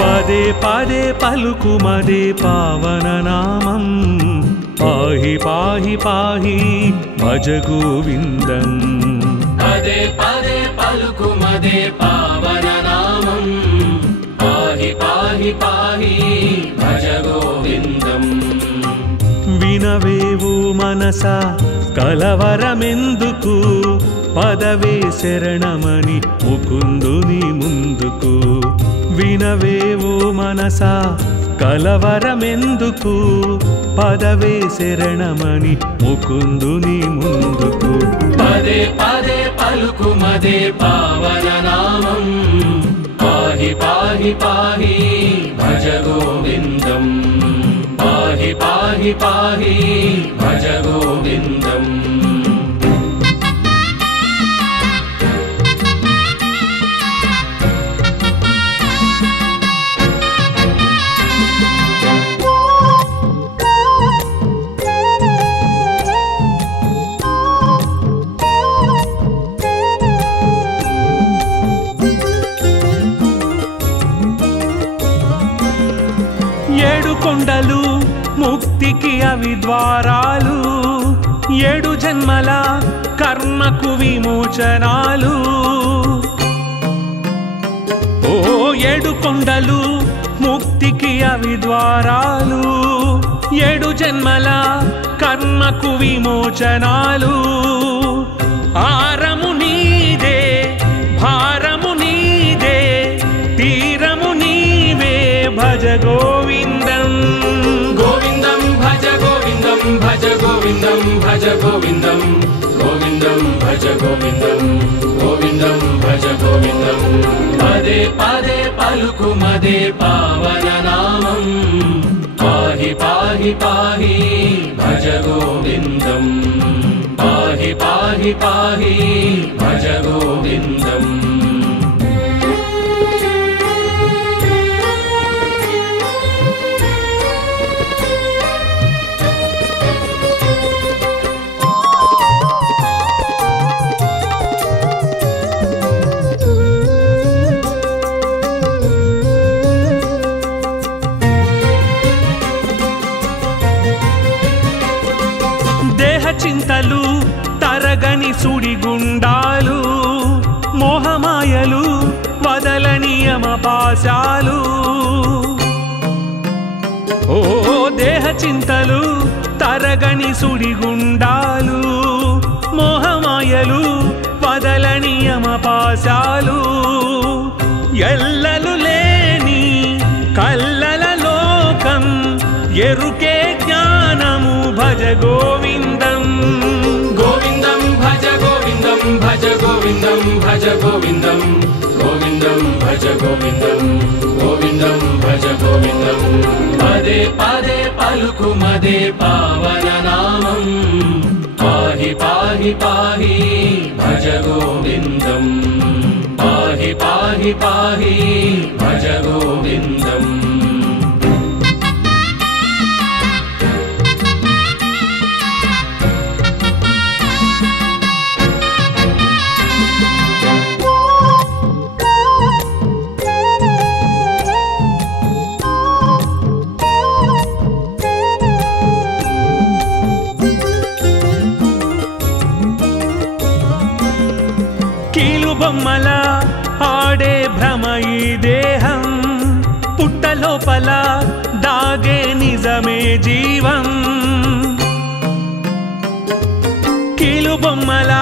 పదే పదే పలుకుమదే పావననామం పాహి పాహి పాహి భజ గోవిందం. పదే పదే పలుకుమదే పావననామం పాహి పాహి పాహి భజ గోవిందం. వినవేవు మనసా కలవరమెందుకు పదవే శరణమని ముకుందుని ముందుకు. వినవేవు మనసా కలవరమెందుకు పదవే శరణమని ముకుందుని ముందుకు. పదే పదే పలుకుమదే పావననామం పాహి పాహి పాహి భజ గోవిందం. పాహి పాహి పాహి భజ గోవిందం. ఏడు కొండలు ముక్తికి అవి ద్వారాలు, ఏడు జన్మల కర్మకు విమోచనాలు. ఓ ఏడు కొండలు ముక్తికి అవి ద్వారాలు, ఏడు జన్మల కర్మకు విమోచనాలు. ఆరము నీదే భారము నీదే తీరము నీవే భజ గోవిందం. గోవిందం భజ గోవిందం భజ గోవిందం భజ గోవిందం. గోవిందం భజ గోవిందం గోవిందం భజ గోవిందం. పదే పదే పలుకుమదే పావననామం పాహి పాహి పాహి భజ గోవిందం. పాహి పాహి పాహి భజ గోవిందం. చింతలు తరగని సుడిగుండాలు, మోహమాయలు వదలని యమపాశాలు. ఓ దేహ చింతలు తరగని సుడిగుండాలు, మోహమాయలు వదలని యమపాశాలు. ఎల్లలు లేని కల్లల లోకం ఎరుకే జ్ఞానము భజ గోవిందం. గోవిందం భజ గోవిందం భజ గోవిందం భజ గోవిందం. గోవిందం భజ గోవిందం గోవిందం భజ గోవిందం. పదే పదే పలుకుమదే పావననామం పాహి పాహి పాహి భజ గోవిందం. పాహి పాహి పాహి భజ గోవిందం. బొమ్మల ఆడే భ్రమ ఈ దేహం, పుట్టలోపల దాగే నిజమే జీవం. కీలు బొమ్మల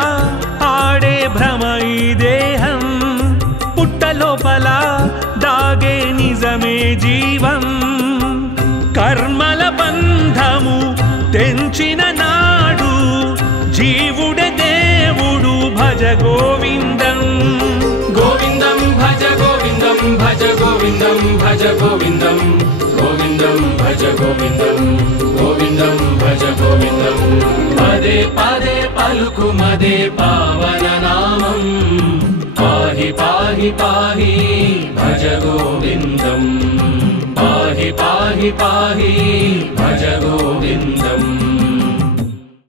ఆడే భ్రమ ఈ దేహం, పుట్టలోపల దాగే నిజమే జీవం. కర్మల బంధము తెంచిన నాడు జీవుడే దేవుడు భజ గోవిందం. గోవిందం భజ గోవిందం భజ గోవిందం భజ గోవిందం. गोविन्दं गोविन्दं भज गोविन्दं गोविन्दं भज गोविन्दं पदे पदे पलुकु मदे पावननामं पाहि पाहि पाहि भज गोविन्दं पाहि पाहि पाहि भज गोविन्दम्